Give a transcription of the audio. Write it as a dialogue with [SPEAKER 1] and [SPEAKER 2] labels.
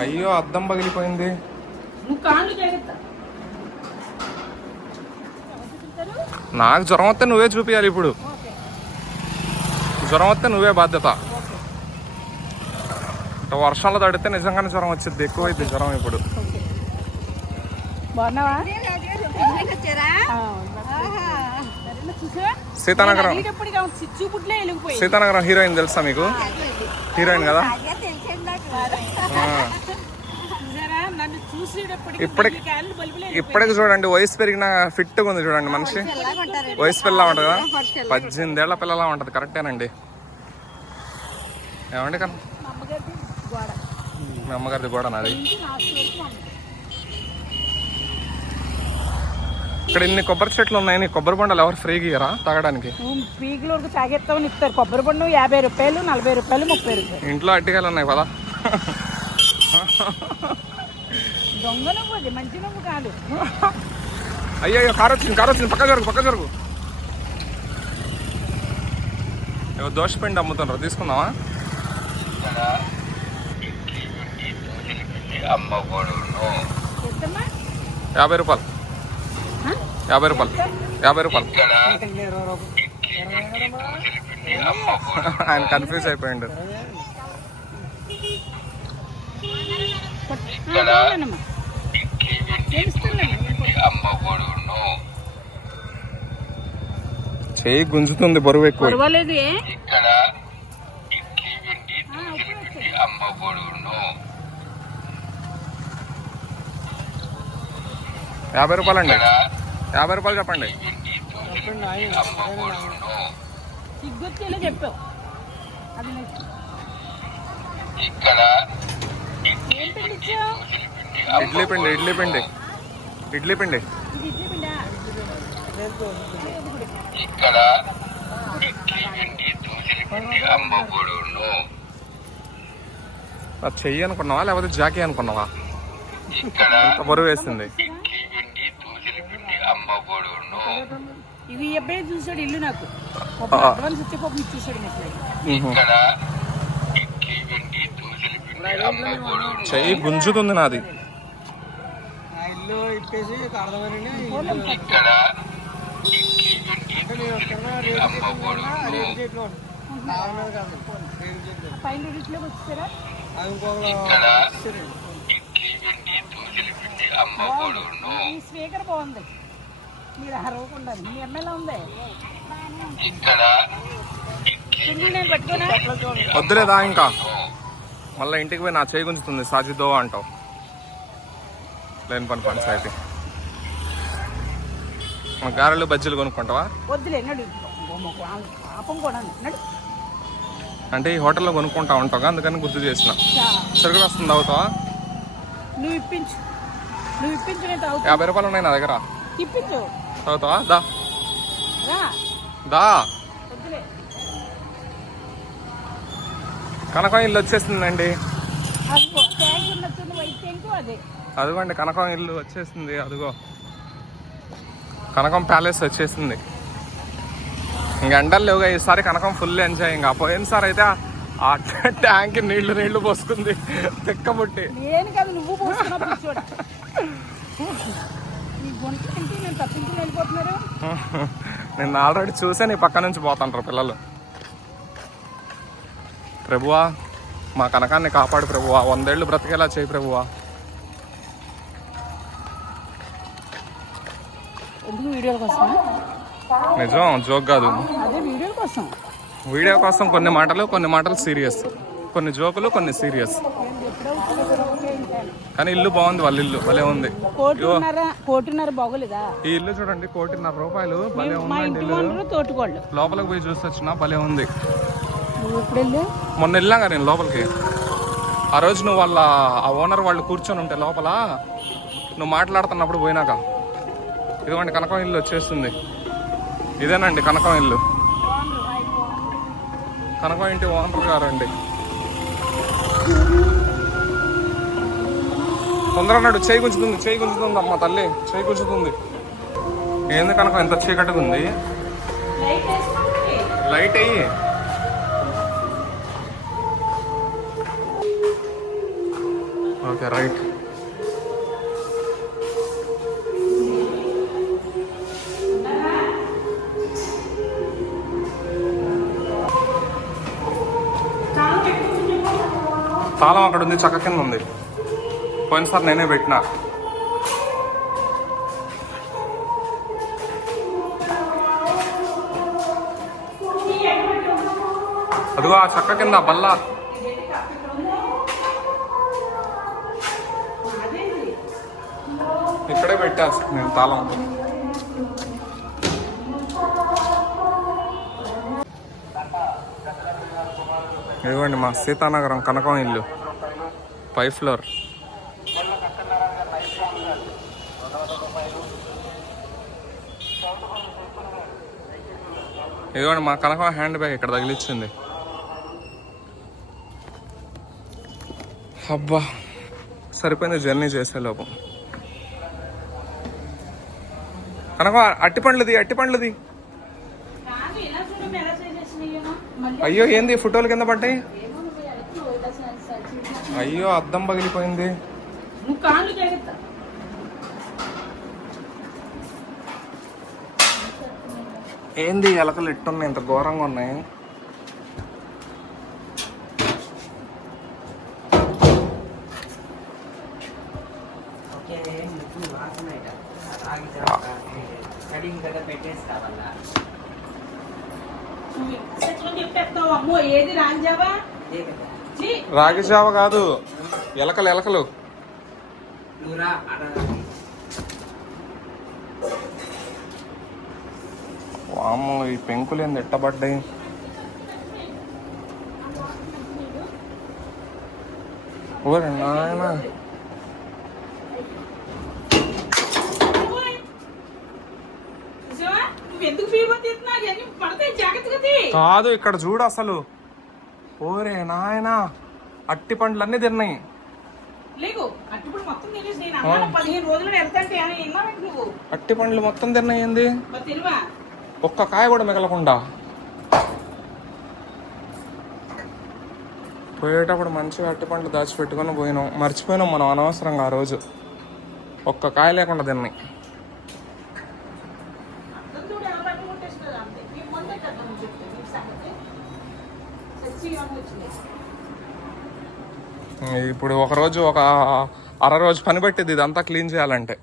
[SPEAKER 1] అయ్యో అద్దం పగిలిపోయింది. నాకు జ్వరం వస్తే నువ్వే చూపించాలి ఇప్పుడు. జ్వరం వస్తే నువ్వే బాధ్యత. వర్షంలో తడితే నిజంగానే జ్వరం వచ్చింది ఎక్కువైంది జ్వరం ఇప్పుడు? సీతానగరం. సీతానగరం హీరోయిన్ తెలుసా మీకు? హీరోయిన్ కదా
[SPEAKER 2] అదే తెలిసింది నాకు
[SPEAKER 1] ఆ.
[SPEAKER 3] చూసారా నన్ను చూసేటప్పటికి
[SPEAKER 1] ఇప్పటికి- ఇప్పటికి చూడండి వయసు పెరిగిన ఫిట్గా ఉంది చూడండి మనిషి. వయసు పిల్ల ఉంటుంది కదా? పద్దెనిమిదేళ్ళ పిల్లలా ఉంటుంది కరెక్టేనండి. ఏమండి కన్నా
[SPEAKER 3] మా అమ్మగారిది గోడ
[SPEAKER 1] నాది. ఇక్కడ ఇన్ని కొబ్బరి చెట్లు ఉన్నాయి నీ కొబ్బరి బొండలు ఎవరు ఫ్రీగా ఇయ్యరా తాగడానికి?
[SPEAKER 3] పీకుల వరకు తాగేస్తామని ఇస్తారు. కొబ్బరి పండు యాభై రూపాయలు నలభై రూపాయలు ముప్పై రూపాయలు.
[SPEAKER 1] ఇంట్లో అట్టికాయలు ఉన్నాయి కదా.
[SPEAKER 3] దొంగ నువ్వు అది మంచి నువ్వు కాదు.
[SPEAKER 1] అయ్యో అయ్యో కారు వచ్చింది కారు వచ్చింది పక్క జరుగు పక్క జరుగు. ఏవో దోశపిండి అమ్ముతున్నారు తీసుకుందామా? యాభై రూపాయలు? యాభై రూపాయలు. యాభై రూపాయలు. ఆయన కన్ఫ్యూజ్ అయిపోయిండు. చేయి గుంజుతుంది బరువు ఎక్కువ.
[SPEAKER 3] పర్వాలేదు ఏ? ఆ, ఇప్పుడు వచ్చాయి.
[SPEAKER 1] యాభై రూపాయలండి. యాభై రూపాయలు చెప్పండి.
[SPEAKER 3] సిగ్గొచ్చేలా
[SPEAKER 1] ఇడ్లీ పిండి ఇడ్లీ పిండి. ఇడ్లీ పిండి? అది చెయ్యి అనుకున్నావా? లేకపోతే జాకీ అనుకున్నావా? ఎంత బరువు వేసింది.
[SPEAKER 3] ఇది ఈ అబ్బాయి చూసాడు ఇల్లు నాకు. అడ్వాన్స్ పాపం ఇచ్చేసాడు
[SPEAKER 1] మ్హూ. చెయ్యి గుంజుతుంది నాది.
[SPEAKER 3] బాగుంది. ఈ స్పీకర్ బాగుంది. మీరు అరవకుండా మీ ఎమ్మెల్యే ఉంది? పిండి నేను పట్టుకోనా?
[SPEAKER 1] వద్దులేదా ఇంకా? మళ్ళీ ఇంటికి పోయి నా చేయి గుంజుతుంది. సాజిదో అంటావు. లేని పని పంచాయతీ మన గారెలు బజ్జీలు కొనుక్కుంటావా? అంటే ఈ హోటల్లో కొనుక్కుంటా ఉంటావు అందుకని గుర్తు చేసిన. సరుకులు వస్తుంది అవుతావా
[SPEAKER 3] నువ్వు ఇప్పించు. నువ్వు ఇప్పించు
[SPEAKER 1] యాభై రూపాయలు ఉన్నాయి నా దగ్గర.
[SPEAKER 3] ఇప్పించు.
[SPEAKER 1] తాగుతావా? దా. దా. కనకం ఇల్లు వచ్చేసిందండి అదిగోండి కనకం ఇల్లు వచ్చేసింది అదిగో. కనకం ప్యాలెస్ వచ్చేసింది. ఇంక ఎండలు లేవుగా ఈసారి కనకం ఫుల్ ఎంజాయ్. ఇంకా పోయినసారి అయితే ఆ- ట్యాంక్ నీళ్ళు నీళ్ళు పోసుకుంది తిక్కబుట్టి
[SPEAKER 3] నేను కాదు నువ్వు పోస్తున్నా చూడ ఈ గుంట తింటే నేను తప్పించుకుని వెళ్ళిపోతున్నారు.
[SPEAKER 1] నేను ఆల్రెడీ చూసే నీ పక్క నుంచి పోతాంటారు పిల్లలు. ప్రభువా మా కనకాన్ని కాపాడు ప్రభువా. వందేళ్ళు బ్రతికేలా చేయి ప్రభువా. నిజం జోక్ కాదు. వీడియో కోసం కొన్ని మాటలు కొన్ని మాటలు సీరియస్. కొన్ని జోకులు కొన్ని సీరియస్. కానీ ఇల్లు బాగుంది వాళ్ళ ఇల్లు. భలే ఉంది.
[SPEAKER 3] కోటిన్నర కోటిన్నర బాగోలేదా?
[SPEAKER 1] ఈ ఇల్లు చూడండి కోటిన్నర రూపాయలు. భలే
[SPEAKER 3] తోటికోళ్ళు.
[SPEAKER 1] లోపలికి పోయి చూసి వచ్చినా భలే ఉంది. మొన్న వెళ్ళాగా నేను లోపలికి. ఆ రోజు నువ్వు వాళ్ళ ఆ ఓనర్ వాళ్ళు కూర్చొని ఉంటే లోపల నువ్వు మాట్లాడుతున్నప్పుడు పోయినాక. ఇదిగోండి కనకం ఇల్లు వచ్చేస్తుంది. ఇదేనండి కనకం ఇల్లు. కనకం ఇంటి ఓనర్ గారండి. తొందర నాడు చేయి గుంజుతుంది చేయి గుంజుతుంది అమ్మ తల్లి చేయి గుంజుతుంది. ఏంది కనకం ఎంత చీకటిగా ఉంది లైట్ అయ్యి ఓకే రైట్ తాళం అక్కడ ఉంది చక్క కింద ఉంది. పోయినసారి నేనే పెట్టినా. అదిగో ఆ చక్క కింద బల్ల. అక్కడే పెట్టా నేను తాళం ఇదిగోండి మా సీతానగరం కనకం ఇల్లు. పై ఫ్లోర్. ఇదిగోండి మా కనకం హ్యాండ్ బ్యాగ్ ఇక్కడ తగిలిచ్చింది. అబ్బా సరిపోయింది జర్నీ చేసే లోపం కనకం అట్టి పండ్లుది అట్టి పండ్లుది. అయ్యో ఏంది? ఫోటోలు కింద పడ్డాయి. అయ్యో అద్దం పగిలిపోయింది. ఏంది ఎలకలు ఎట్టున్నాయి ఇంత ఘోరంగా ఉన్నాయి
[SPEAKER 4] ఓకే ఇప్పుడు వాసన ఇట. రాగి కడిగి కదా పెట్టేసి కావాలా
[SPEAKER 3] అమ్మో ఏది రాంజావా
[SPEAKER 1] ఎలకలు ఎలకలు. వామ్మో ఈ పెంకులు ఏంది ఎట్టబడ్డాయి ఓరే నాయనా. కాదు ఇక్కడ చూడు అసలు. ఓరే నాయనా అట్టి పండ్లన్నీ తిన్నాయి. అట్టి పండ్లు మొత్తం తిన్నాయి ఏంది?
[SPEAKER 3] మరి తెలివా
[SPEAKER 1] ఒక్క కాయ కూడా మిగలకుండా. పోయేటప్పుడు మంచిగా అట్టి పండ్లు దాచిపెట్టుకొని పోయినాం. మర్చిపోయినాం మనం అనవసరంగా ఆ రోజు. ఒక్క కాయ లేకుండా తిన్నాయి
[SPEAKER 3] అర్థం చూడు ఎవరు అడ్డు కొట్టేస్తున్నారు అంతే నీ ముందే కదా నువ్వు చెప్తే నీ సంగతి సచ్చి వచ్చింది
[SPEAKER 1] ఇప్పుడు ఒకరోజు ఒక అర రోజు పని పట్టింది ఇదంతా క్లీన్ చేయాలంటే.